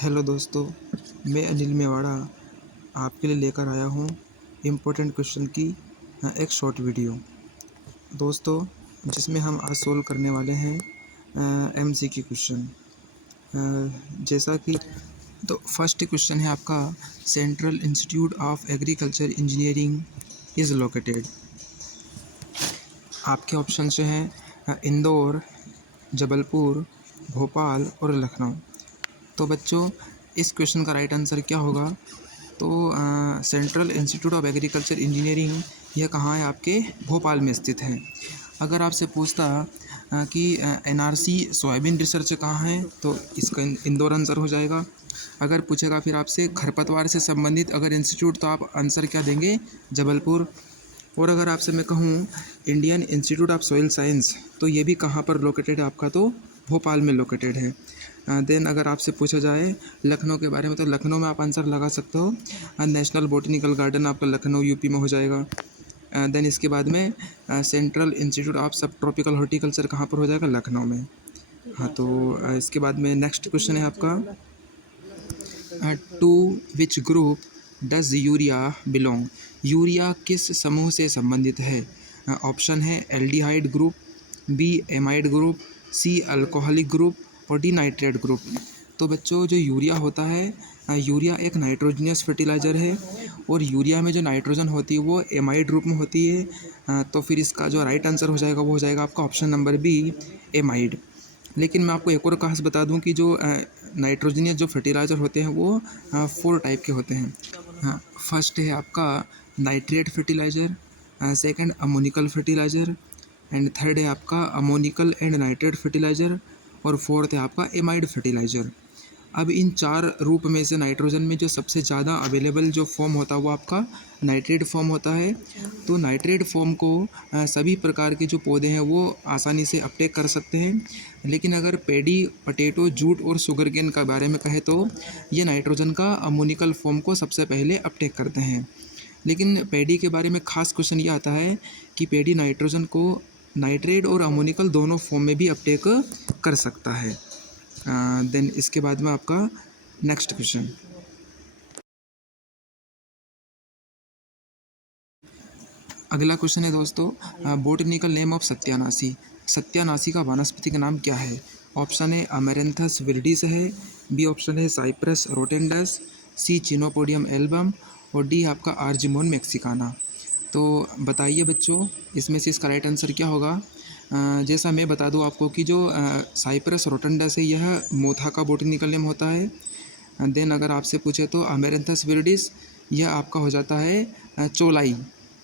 Hello दोस्तों, मैं अनिल मेवाड़ा आपके लिए लेकर आया हूँ इम्पोर्टेंट क्वेश्चन की एक शॉर्ट वीडियो दोस्तों, जिसमें हम आज सोल्व करने वाले हैं एमसीक्यू क्वेश्चन। जैसा कि तो फर्स्ट क्वेश्चन है आपका, central institute of agriculture engineering is located. आपके ऑप्शन से हैं इंदौर, जबलपुर, भोपाल और लखनऊ। तो बच्चों, इस क्वेश्चन का राइट आंसर क्या होगा? तो central institute of agriculture engineering यह कहाँ है? आपके भोपाल में स्थित है। अगर आपसे पूछता कि एनआरसी सोयाबीन रिसर्च कहाँ है, तो इसका इंदौर आंसर हो जाएगा। अगर पूछेगा फिर आपसे खरपतवार से संबंधित अगर इंस्टीट्यूट, तो आप आंसर क्या देंगे? जबलपुर। और अगर आपसे मैं कहूँ Indian institute of soil science, तो ये भी कहाँ पर लोकेटेड है आपका? तो भोपाल में लोकेटेड है। देन अगर आपसे पूछा जाए लखनऊ के बारे में, तो लखनऊ में आप आंसर लगा सकते हो, नेशनल बोटनिकल गार्डन आपका लखनऊ यूपी में हो जाएगा। देन इसके बाद में सेंट्रल इंस्टीट्यूट ऑफ सब ट्रॉपिकल हॉर्टिकल्चर कहाँ पर हो जाएगा? लखनऊ में। हाँ, तो इसके बाद में नेक्स्ट क्वेश्चन है आपका, to which group does urea belong? Urea किस समूह से संबंधित है? ऑप्शन है aldehyde group, B amide group, C alcoholic group और डी नाइट्रेट ग्रुप। तो बच्चों, जो यूरिया होता है, यूरिया एक नाइट्रोजनियस फर्टिलाइज़र है, और यूरिया में जो नाइट्रोजन होती है वो एमाइड ग्रुप में होती है। तो फिर इसका जो राइट आंसर हो जाएगा वो हो जाएगा आपका ऑप्शन नंबर बी, एमाइड। लेकिन मैं आपको एक और खास बता दूं कि जो नाइट्रोजनियस जो फर्टिलाइज़र होते हैं वो 4 टाइप के होते हैं। हाँ, फर्स्ट है आपका nitrate fertiliser, second ammoniacal fertiliser, and third है आपका अमोनिकल एंड नाइट्रेट फर्टिलाइज़र, और फोर्थ है आपका एमाइड फर्टिलाइज़र। अब इन 4 रूप में से नाइट्रोजन में जो सबसे ज़्यादा अवेलेबल जो फॉर्म होता है वो आपका नाइट्रेट फॉर्म होता है। तो नाइट्रेट फॉर्म को सभी प्रकार के जो पौधे हैं वो आसानी से अपटेक कर सकते हैं। लेकिन अगर पैडी, पटेटो, जूट और शुगरकेन का बारे में कहें, तो ये नाइट्रोजन का अमोनिकल फॉर्म को सबसे पहले अपटेक करते हैं। लेकिन पैडी के बारे में खास क्वेश्चन ये आता है कि पैडी नाइट्रोजन को नाइट्रेट और अमोनिकल दोनों फॉर्म में भी अपटेक कर सकता है। देन इसके बाद में आपका नेक्स्ट क्वेश्चन, अगला क्वेश्चन है दोस्तों, बोटनिकल नेम ऑफ सत्यानाशी। सत्यानाशी का वानस्पतिक नाम क्या है? ऑप्शन है अमेरेंथस विर्डिस है, बी ऑप्शन है साइप्रस रोटेंडस, सी चिनोपोडियम एल्बम और डी आपका आर्जिमोन मैक्सिकाना। तो बताइए बच्चों, इसमें से इसका राइट आंसर क्या होगा? जैसा मैं बता दूं आपको कि जो साइप्रस रोटेंडस है यह मोथा का बोटनिकल नेम होता है। देन अगर आपसे पूछे तो अमेरेंथस विर्डिस यह आपका हो जाता है चोलाई।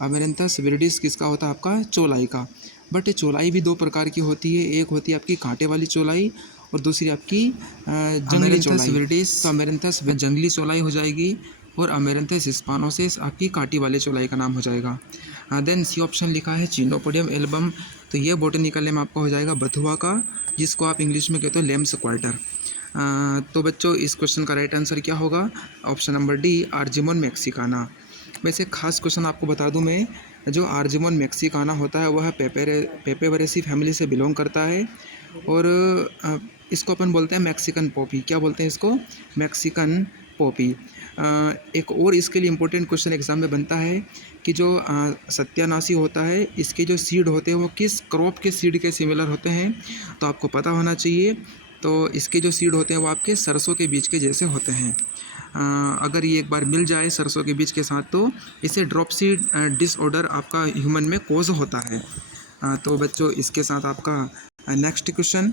अमेरेंथस विर्डिस किसका होता है? आपका चोलाई का। बट चोलाई भी 2 प्रकार की होती है, एक होती है आपकी कांटे वाली चोलाई और दूसरी आपकी जंगली चोलाई। विर्डिस, तो अमेरेंथस जंगली चोलाई हो जाएगी, और अमेरेंथस स्पानोसिस आपकी कांटी वाले चोलाई का नाम हो जाएगा। देन सी ऑप्शन लिखा है चिनोपोडियम एल्बम, तो ये बोटनिकल नेम आपका हो जाएगा बथुआ का, जिसको आप इंग्लिश में कहते हो लेम्स क्वार्टर। तो बच्चों, इस क्वेश्चन का राइट आंसर क्या होगा? Option number D, argemone Mexicana. वैसे खास क्वेश्चन आपको बता दूं मैं, जो आर्जिमोन मैक्सिकाना होता है वह पेपेवरेसी फैमिली से बिलोंग करता है, और इसको अपन बोलते हैं मैक्सिकन पॉपी। क्या बोलते हैं इसको? Mexican Poppy. एक और इसके लिए इम्पोर्टेंट क्वेश्चन एग्जाम में बनता है कि जो सत्यानाशी होता है, इसके जो सीड होते हैं वो किस क्रॉप के सीड के सिमिलर होते हैं? तो आपको पता होना चाहिए। तो इसके जो सीड होते हैं वो आपके सरसों के बीज के जैसे होते हैं। अगर ये एक बार मिल जाए सरसों के बीज के साथ, तो इसे ड्रॉप सीड डिसऑर्डर आपका ह्यूमन में कोज होता है। तो बच्चों, इसके साथ आपका नेक्स्ट क्वेश्चन,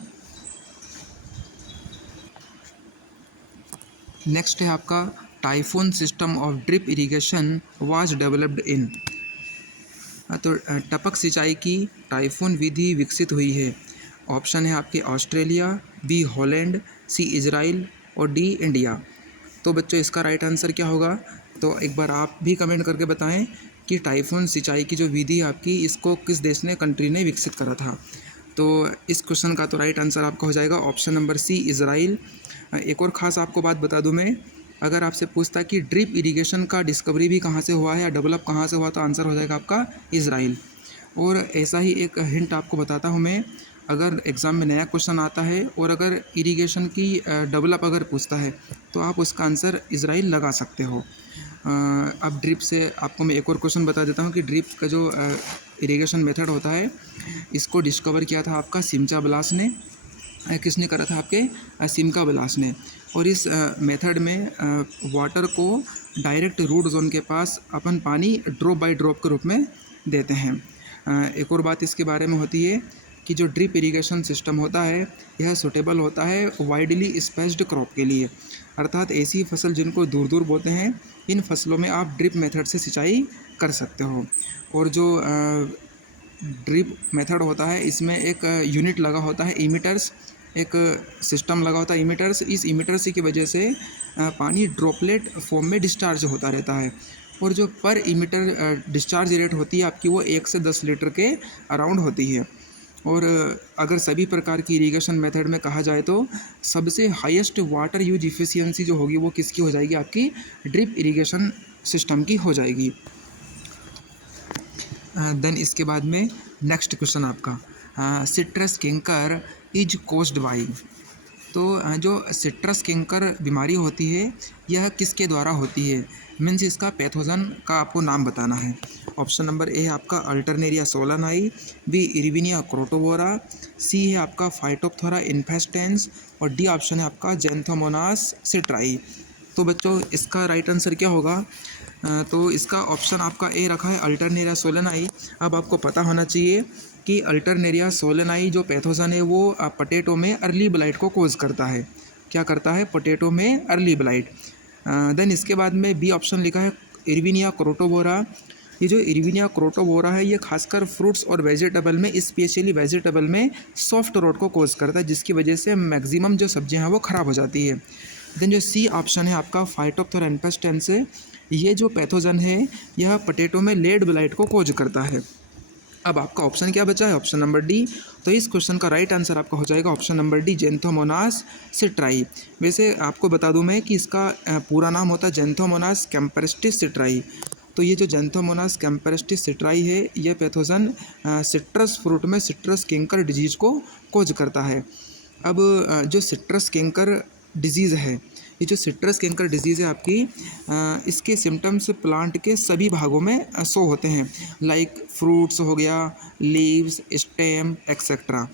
नेक्स्ट है आपका, typhoon system of drip irrigation was developed in. तो टपक सिंचाई की टाइफून विधि विकसित हुई है। ऑप्शन है आपके Australia, B Holland, C Israel और डी इंडिया। तो बच्चों, इसका राइट आंसर क्या होगा? तो एक बार आप भी कमेंट करके बताएं कि टाइफून सिंचाई की जो विधि आपकी, इसको किस देश ने, कंट्री ने विकसित करा था। तो इस क्वेश्चन का तो राइट आंसर आपका हो जाएगा ऑप्शन नंबर सी, इजराइल। एक और ख़ास आपको बात बता दूं मैं, अगर आपसे पूछता कि ड्रिप इरिगेशन का डिस्कवरी भी कहाँ से हुआ है या डेवलप कहाँ से हुआ, तो आंसर हो जाएगा आपका इजराइल। और ऐसा ही एक हिंट आपको बताता हूँ मैं, अगर एग्ज़ाम में नया क्वेश्चन आता है और अगर इरिगेशन की डेवलप अगर पूछता है तो आप उसका आंसर इज़राइल लगा सकते हो। अब ड्रिप से आपको मैं एक और क्वेश्चन बता देता हूँ कि ड्रिप का जो इरिगेशन मेथड होता है, इसको डिस्कवर किया था आपका सिमचा ब्लास ने। किसने करा था? आपके सिमका बिलास ने। और इस मेथड में वाटर को डायरेक्ट रूट जोन के पास अपन पानी ड्रॉप बाय ड्रॉप के रूप में देते हैं। एक और बात इसके बारे में होती है कि जो ड्रिप इरिगेशन सिस्टम होता है यह सूटेबल होता है वाइडली स्पेस्ड क्रॉप के लिए, अर्थात ऐसी फसल जिनको दूर दूर बोते हैं, इन फसलों में आप ड्रिप मेथड से सिंचाई कर सकते हो। और जो ड्रिप मेथड होता है इसमें एक यूनिट लगा होता है इमीटर्स, एक सिस्टम लगा होता है इमीटर्स। इस इमीटर्स की वजह से पानी ड्रॉपलेट फॉर्म में डिस्चार्ज होता रहता है। और जो पर इमीटर डिस्चार्ज रेट होती है आपकी वो 1 से 10 लीटर के अराउंड होती है। और अगर सभी प्रकार की इरिगेशन मेथड में कहा जाए तो सबसे हाईएस्ट वाटर यूज इफ़िशियंसी जो होगी वो किसकी हो जाएगी? आपकी ड्रिप इरिगेशन सिस्टम की हो जाएगी। देन इसके बाद में नेक्स्ट क्वेश्चन आपका citrus canker is caused by. तो जो सिट्रस कैंकर बीमारी होती है यह किसके द्वारा होती है? मीन्स इसका पैथोजन का आपको नाम बताना है। ऑप्शन नंबर ए है आपका अल्टरनेरिया सोलानाई, बी इरविनिया क्रोटोवोरा, सी है आपका फाइटोप्थोरा इन्फेस्टेंस और डी ऑप्शन है आपका जेंथोमोनास सिट्राई। तो बच्चों इसका राइट आंसर क्या होगा? तो इसका ऑप्शन आपका ए रखा है अल्टरनेरिया सोलेनाई। अब आपको पता होना चाहिए कि अल्टरनेरिया सोलेनाई जो पैथोजन है वो पोटैटो में अर्ली ब्लाइट को कोज करता है। क्या करता है? पोटैटो में अर्ली ब्लाइट। देन इसके बाद में बी ऑप्शन लिखा है इरविनिया क्रोटोवोरा। ये जो इरविनिया क्रोटोवोरा है ये खासकर फ्रूट्स और वेजिटेबल में, स्पेशली वेजिटेबल में सॉफ्ट रोट को कोज करता है, जिसकी वजह से मैक्सिमम जो सब्जियां हैं वो ख़राब हो जाती है। देन जो सी ऑप्शन है आपका फाइटोप्थोरा इन्फेस्टेंस, ये जो पैथोजन है यह पोटैटो में लेड ब्लाइट को कोज करता है। अब आपका ऑप्शन क्या बचा है? Option number D. तो इस क्वेश्चन का राइट आंसर आपका हो जाएगा option number D Xanthomonas citri. वैसे आपको बता दूं मैं कि इसका पूरा नाम होता है जेंथोमोनास कैम्परेस्टिस सिट्राई। तो ये जो जेंथोमोनास कैम्परेस्टिस सिट्राई है ये पैथोजन सिट्रस फ्रूट में सिट्रस कैंकर डिजीज़ को कोज करता है। अब जो सिट्रस कैंकर डिजीज़ है, ये जो सिट्रस कैंकर डिजीज़ है आपकी, इसके सिम्टम्स प्लांट के सभी भागों में शो होते हैं, लाइक फ्रूट्स हो गया, लीव्स, स्टेम एक्सेट्रा।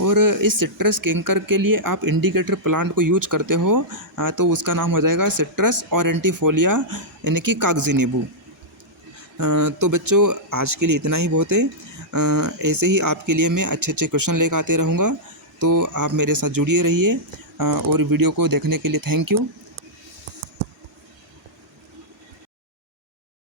और इस सिट्रस कैंकर के लिए आप इंडिकेटर प्लांट को यूज करते हो तो उसका नाम हो जाएगा सिट्रस ऑरेंटिफोलिया यानी कि कागजी नींबू। तो बच्चों आज के लिए इतना ही बहुत है। ऐसे ही आपके लिए मैं अच्छे अच्छे क्वेश्चन लेकर आते रहूँगा, तो आप मेरे साथ जुड़िए रहिए। और वीडियो को देखने के लिए थैंक यू।